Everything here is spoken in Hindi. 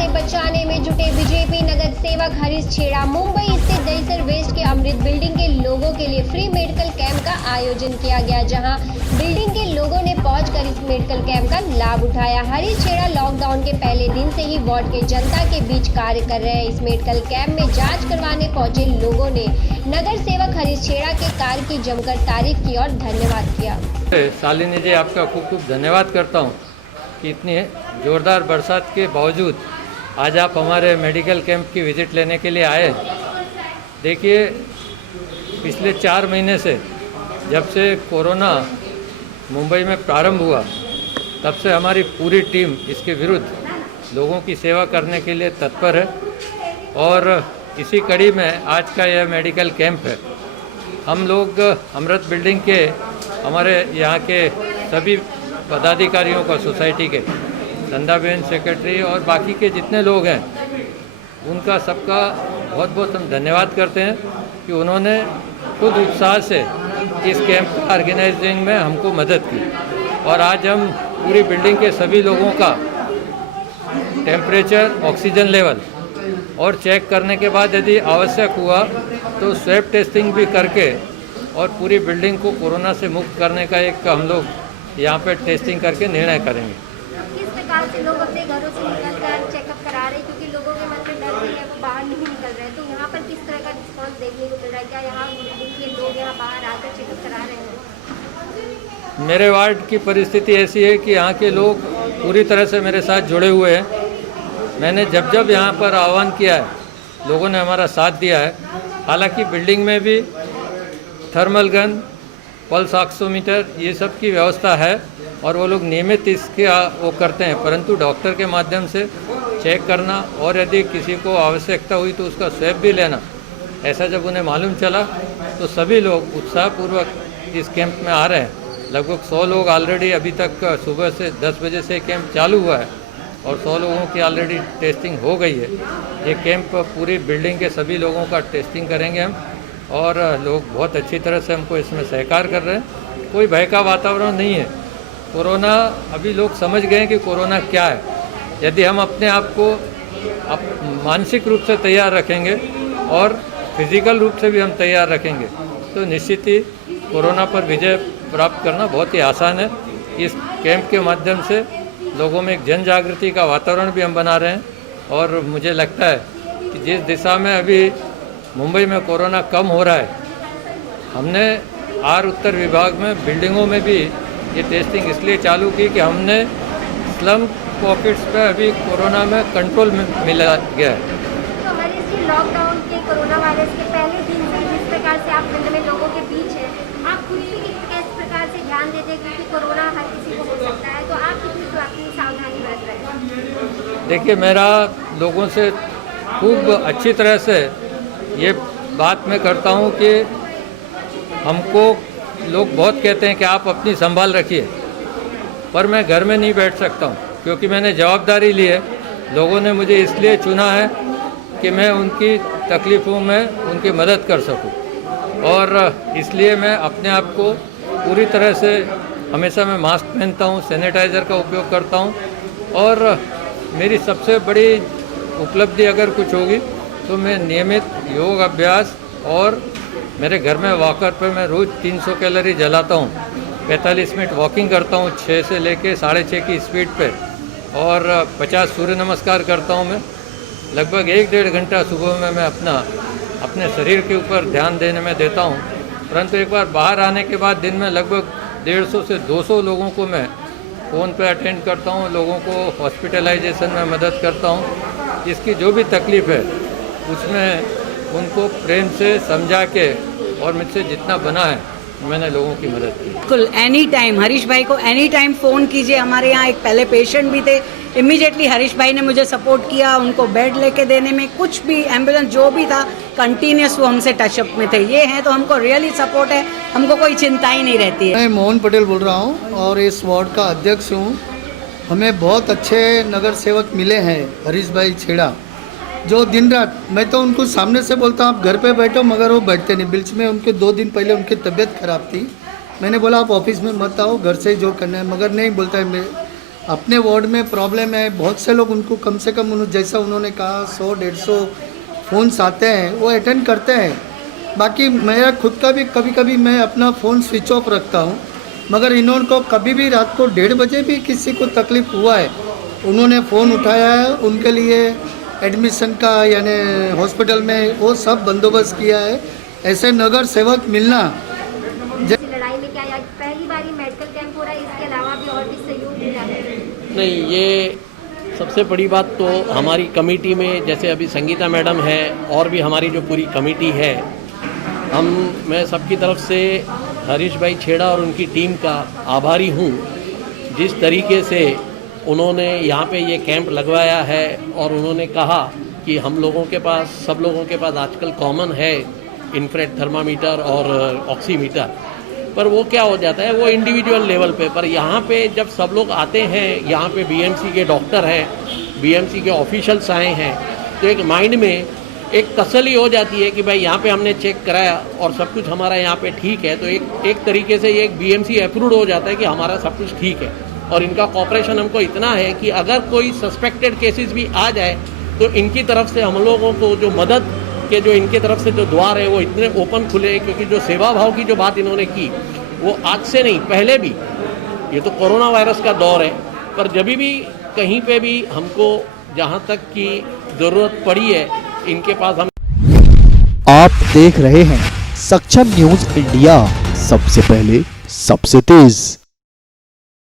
से बचाने में जुटे बीजेपी नगर सेवक हरीश छेड़ा। मुंबई स्थित दहीसर वेस्ट के अमृत बिल्डिंग के लोगों के लिए फ्री मेडिकल कैंप का आयोजन किया गया, जहां बिल्डिंग के लोगों ने पहुंचकर इस मेडिकल कैंप का लाभ उठाया। हरीश छेड़ा लॉकडाउन के पहले दिन से ही वार्ड के जनता के बीच कार्य कर रहे हैं। इस मेडिकल कैंप में जाँच करवाने पहुंचे लोगों ने नगर सेवक हरीश छेड़ा के कार्य की जमकर तारीफ की और धन्यवाद किया। शालिनी जी, आपका खूब खूब धन्यवाद करता हूँ कि इतनी ज़ोरदार बरसात के बावजूद आज आप हमारे मेडिकल कैंप की विज़िट लेने के लिए आए। देखिए, पिछले 4 महीने से जब से कोरोना मुंबई में प्रारंभ हुआ, तब से हमारी पूरी टीम इसके विरुद्ध लोगों की सेवा करने के लिए तत्पर है और इसी कड़ी में आज का यह मेडिकल कैंप है। हम लोग अमृत बिल्डिंग के हमारे यहाँ के सभी पदाधिकारियों का, सोसाइटी के चंदाबेन सेक्रेटरी और बाकी के जितने लोग हैं, उनका सबका बहुत बहुत हम धन्यवाद करते हैं कि उन्होंने खुद उत्साह से इस कैंप ऑर्गेनाइजिंग में हमको मदद की। और आज हम पूरी बिल्डिंग के सभी लोगों का टेम्परेचर, ऑक्सीजन लेवल और चेक करने के बाद यदि आवश्यक हुआ तो स्वैब टेस्टिंग भी करके और पूरी बिल्डिंग को कोरोना से मुक्त करने का एक हम लोग यहाँ पे टेस्टिंग करके निर्णय करेंगे। किस प्रकार से लोग अपने घरों से निकलकर चेकअप करा रहे हैं, क्योंकि लोगों के मन में डर भी है, वो बाहर नहीं निकल रहे हैं, तो यहाँ पर किस तरह का रिस्पॉन्स देखने को मिल रहा है? क्या यहाँ बिल्डिंग के लोग यहाँ बाहर आकर चेकअप करा रहे हैं? मेरे वार्ड की परिस्थिति ऐसी है कि यहाँ के लोग पूरी तरह से मेरे साथ जुड़े हुए हैं। मैंने जब जब यहाँ पर आह्वान किया है, लोगों ने हमारा साथ दिया है। हालांकि बिल्डिंग में भी थर्मल गन, पल्स ऑक्सीमीटर, ये सब की व्यवस्था है और वो लोग नियमित इसके वो करते हैं, परंतु डॉक्टर के माध्यम से चेक करना और यदि किसी को आवश्यकता हुई तो उसका स्वैब भी लेना, ऐसा जब उन्हें मालूम चला तो सभी लोग उत्साहपूर्वक इस कैंप में आ रहे हैं। लगभग 100 लोग ऑलरेडी अभी तक सुबह से 10 बजे से कैंप चालू हुआ है और 100 लोगों की ऑलरेडी टेस्टिंग हो गई है। ये कैंप पूरी बिल्डिंग के सभी लोगों का टेस्टिंग करेंगे हम और लोग बहुत अच्छी तरह से हमको इसमें सहकार कर रहे हैं। कोई भय का वातावरण नहीं है। कोरोना, अभी लोग समझ गए हैं कि कोरोना क्या है। यदि हम अपने आप को मानसिक रूप से तैयार रखेंगे और फिजिकल रूप से भी हम तैयार रखेंगे तो निश्चित ही कोरोना पर विजय प्राप्त करना बहुत ही आसान है। इस कैंप के माध्यम से लोगों में एक जन जागृति का वातावरण भी हम बना रहे हैं और मुझे लगता है कि जिस दिशा में अभी मुंबई में कोरोना कम हो रहा है, हमने आर उत्तर विभाग में बिल्डिंगों में भी ये टेस्टिंग इसलिए चालू की कि हमने स्लम पॉकेट्स पे अभी कोरोना में कंट्रोल मिला गया है। तो हरीश जी, लॉकडाउन के कोरोना वायरस के पहले दिन से जिस प्रकार से आप फील्ड में लोगों के बीच हैं, आप खुद भी किस प्रकार से ध्यान देते हैं, क्योंकि कोरोना हर किसी को हो सकता है, तो आप कितनी सावधानी बरत रहे हैं? देखिए, मेरा लोगों से खूब अच्छी तरह से ये बात मैं करता हूँ कि हमको लोग बहुत कहते हैं कि आप अपनी संभाल रखिए, पर मैं घर में नहीं बैठ सकता हूँ क्योंकि मैंने जवाबदारी ली है। लोगों ने मुझे इसलिए चुना है कि मैं उनकी तकलीफ़ों में उनकी मदद कर सकूँ और इसलिए मैं अपने आप को पूरी तरह से हमेशा मैं मास्क पहनता हूँ, सैनिटाइज़र का उपयोग करता हूँ और मेरी सबसे बड़ी उपलब्धि अगर कुछ होगी तो मैं नियमित योग अभ्यास और मेरे घर में वॉकर पे मैं रोज़ 300 कैलोरी जलाता हूँ। 45 मिनट वॉकिंग करता हूँ 6 से लेके 6:30 की स्पीड पे और 50 सूर्य नमस्कार करता हूँ। मैं लगभग 1-1.5 घंटा सुबह में मैं अपने शरीर के ऊपर ध्यान देने में देता हूँ। परंतु एक बार बाहर आने के बाद दिन में लगभग 150 से 200 लोगों को मैं फ़ोन पे अटेंड करता हूँ, लोगों को हॉस्पिटलाइजेशन में मदद करता हूँ। जिसकी जो भी तकलीफ़ है उसमें उनको प्रेम से समझा के और मुझसे जितना बना है मैंने लोगों की मदद की। बिल्कुल, एनी टाइम हरीश भाई को एनी टाइम फ़ोन कीजिए। हमारे यहाँ एक पहले पेशेंट भी थे, इमीडिएटली हरीश भाई ने मुझे सपोर्ट किया, उनको बेड लेके देने में, कुछ भी एम्बुलेंस जो भी था, कंटिन्यूस वो हमसे टचअप में थे। ये हैं तो हमको रियली सपोर्ट है, हमको कोई चिंता ही नहीं रहती है। मैं मोहन पटेल बोल रहा हूँ और इस वार्ड का अध्यक्ष हूँ। हमें बहुत अच्छे नगर सेवक मिले हैं, हरीश भाई छेड़ा, जो दिन रात, मैं तो उनको सामने से बोलता हूँ आप घर पे बैठो, मगर वो बैठते नहीं। बीच में उनके 2 दिन पहले उनकी तबीयत खराब थी, मैंने बोला आप ऑफिस में मत आओ, घर से ही जो करना है, मगर नहीं, बोलता है मैं अपने वार्ड में प्रॉब्लम है, बहुत से लोग उनको कम से कम जैसा उन्होंने कहा 100-150 फ़ोन्स आते हैं, वो अटेंड करते हैं। बाकी मेरा खुद का भी कभी कभी मैं अपना फ़ोन स्विच ऑफ रखता हूँ, मगर इन्होंने को कभी भी रात को 1:30 बजे भी किसी को तकलीफ़ हुआ है, उन्होंने फ़ोन उठाया है, उनके लिए एडमिशन का यानी हॉस्पिटल में वो सब बंदोबस्त किया है। ऐसे नगर सेवक मिलना लड़ाई में क्या पहली बार मेडिकल कैंप हो रहा है, इसके अलावा भी और भी सहयोग मिला है? नहीं, ये सबसे बड़ी बात तो हमारी कमेटी में जैसे अभी संगीता मैडम है और भी हमारी जो पूरी कमेटी है, मैं सबकी तरफ से हरीश भाई छेड़ा और उनकी टीम का आभारी हूँ। जिस तरीके से उन्होंने यहाँ पे ये कैंप लगवाया है और उन्होंने कहा कि हम लोगों के पास, सब लोगों के पास आजकल कॉमन है इंफ्रारेड थर्मामीटर और ऑक्सीमीटर, पर वो क्या हो जाता है वो इंडिविजुअल लेवल पे। पर यहाँ पे जब सब लोग आते हैं, यहाँ पे बीएमसी के डॉक्टर हैं, बीएमसी के ऑफिशियल्स आए हैं, तो एक माइंड में एक तसल्ली हो जाती है कि भाई यहाँ पे हमने चेक कराया और सब कुछ हमारा यहाँ पे ठीक है, तो एक तरीके से ये एक बीएमसी अप्रूव्ड हो जाता है कि हमारा सब कुछ ठीक है। और इनका कॉपरेशन हमको इतना है कि अगर कोई सस्पेक्टेड केसेस भी आ जाए तो इनकी तरफ से हम लोगों को जो मदद के जो इनके तरफ से जो द्वार है वो इतने ओपन खुले, क्योंकि जो सेवा भाव की जो बात इन्होंने की वो आज से नहीं, पहले भी, ये तो कोरोना वायरस का दौर है, पर जब भी कहीं पे भी हमको जहाँ तक की ज़रूरत पड़ी है इनके पास हम। आप देख रहे हैं सक्षम न्यूज इंडिया, सबसे पहले सबसे तेज।